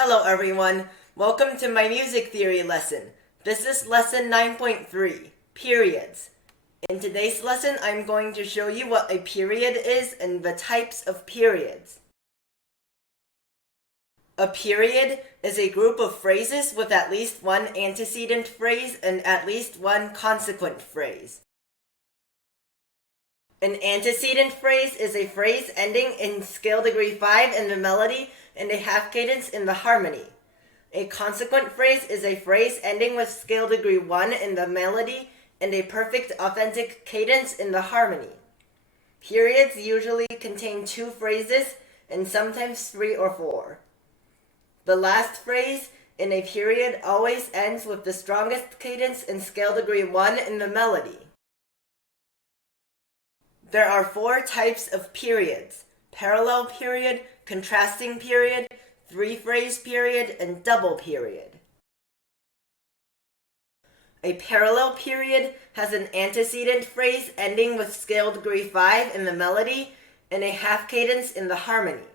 Hello everyone, welcome to my music theory lesson. This is lesson 9.3, periods. In today's lesson, I'm going to show you what a period is and the types of periods. A period is a group of phrases with at least one antecedent phrase and at least one consequent phrase. An antecedent phrase is a phrase ending in scale degree 5 in the melody and a half cadence in the harmony. A consequent phrase is a phrase ending with scale degree 1 in the melody and a perfect authentic cadence in the harmony. Periods usually contain two phrases and sometimes 3 or 4. The last phrase in a period always ends with the strongest cadence in scale degree 1 in the melody. There are 4 types of periods: parallel period, contrasting period, three-phrase period, and double period. A parallel period has an antecedent phrase ending with scale degree 5 in the melody and a half cadence in the harmony.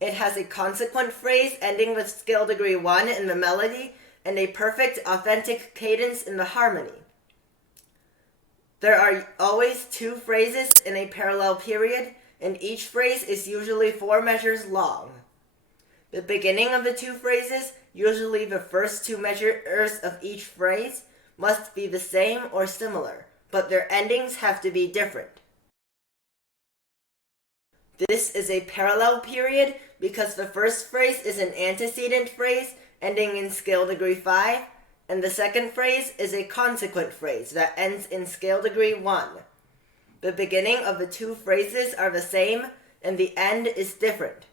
It has a consequent phrase ending with scale degree 1 in the melody and a perfect authentic cadence in the harmony. There are always 2 phrases in a parallel period, and each phrase is usually 4 measures long. The beginning of the 2 phrases, usually the first 2 measures of each phrase, must be the same or similar, but their endings have to be different. This is a parallel period because the first phrase is an antecedent phrase ending in scale degree 5, and the second phrase is a consequent phrase that ends in scale degree 1. The beginning of the 2 phrases are the same, and the end is different.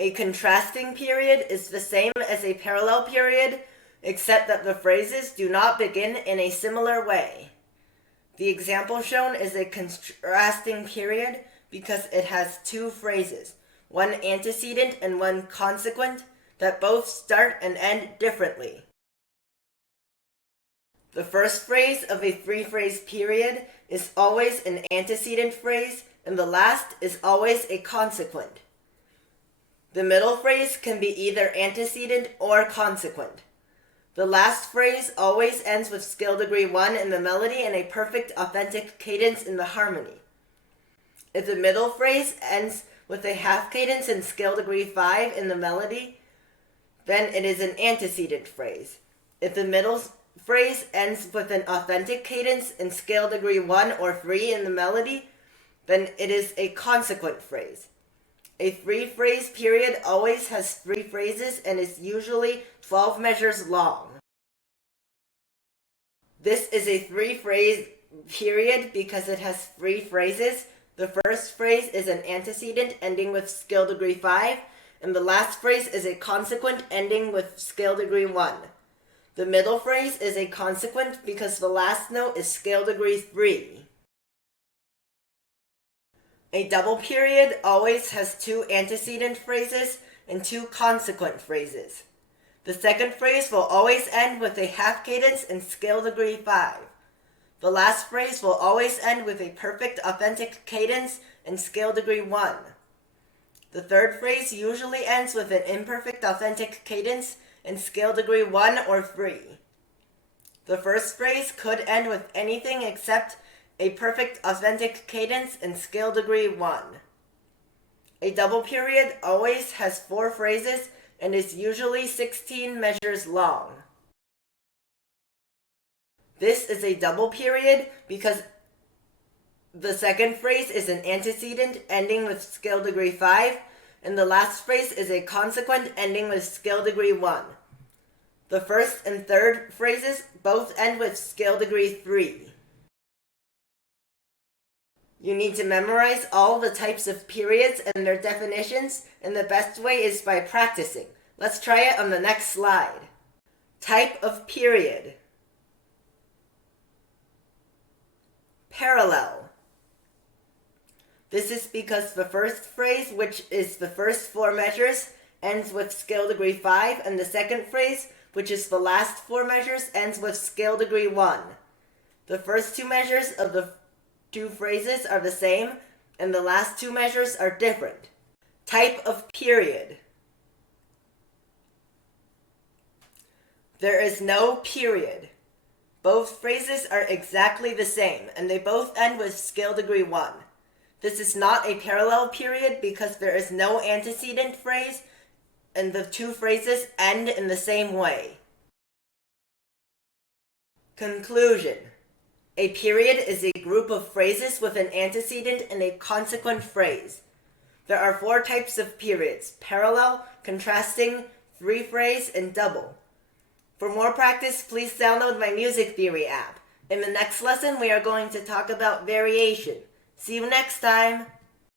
A contrasting period is the same as a parallel period, except that the phrases do not begin in a similar way. The example shown is a contrasting period because it has 2 phrases, one antecedent and one consequent, that both start and end differently. The first phrase of a 3-phrase period is always an antecedent phrase, and the last is always a consequent. The middle phrase can be either antecedent or consequent. The last phrase always ends with scale degree 1 in the melody and a perfect authentic cadence in the harmony. If the middle phrase ends with a half cadence in scale degree 5 in the melody, then it is an antecedent phrase. If the middle phrase ends with an authentic cadence in scale degree 1 or 3 in the melody, then it is a consequent phrase. A 3-phrase period always has 3 phrases and is usually 12 measures long. This is a 3-phrase period because it has 3 phrases. The first phrase is an antecedent ending with scale degree 5, and the last phrase is a consequent ending with scale degree 1. The middle phrase is a consequent because the last note is scale degree 3. A double period always has 2 antecedent phrases and 2 consequent phrases. The second phrase will always end with a half cadence in scale degree 5. The last phrase will always end with a perfect authentic cadence in scale degree 1. The third phrase usually ends with an imperfect authentic cadence in scale degree 1 or 3. The first phrase could end with anything except a perfect authentic cadence in scale degree 1. A double period always has 4 phrases and is usually 16 measures long. This is a double period because the second phrase is an antecedent ending with scale degree 5, and the last phrase is a consequent ending with scale degree 1. The first and third phrases both end with scale degree 3. You need to memorize all the types of periods and their definitions, and the best way is by practicing. Let's try it on the next slide. Type of period. Parallel. This is because the first phrase, which is the first 4 measures, ends with scale degree 5, and the second phrase, which is the last 4 measures, ends with scale degree 1. The first 2 measures of the 2 phrases are the same, and the last 2 measures are different. Type of period. There is no period. Both phrases are exactly the same, and they both end with scale degree 1. This is not a parallel period because there is no antecedent phrase, and the two phrases end in the same way. Conclusion. A period is a group of phrases with an antecedent and a consequent phrase. There are 4 types of periods: parallel, contrasting, three phrase, and double. For more practice, please download my music theory app. In the next lesson, we are going to talk about variation. See you next time!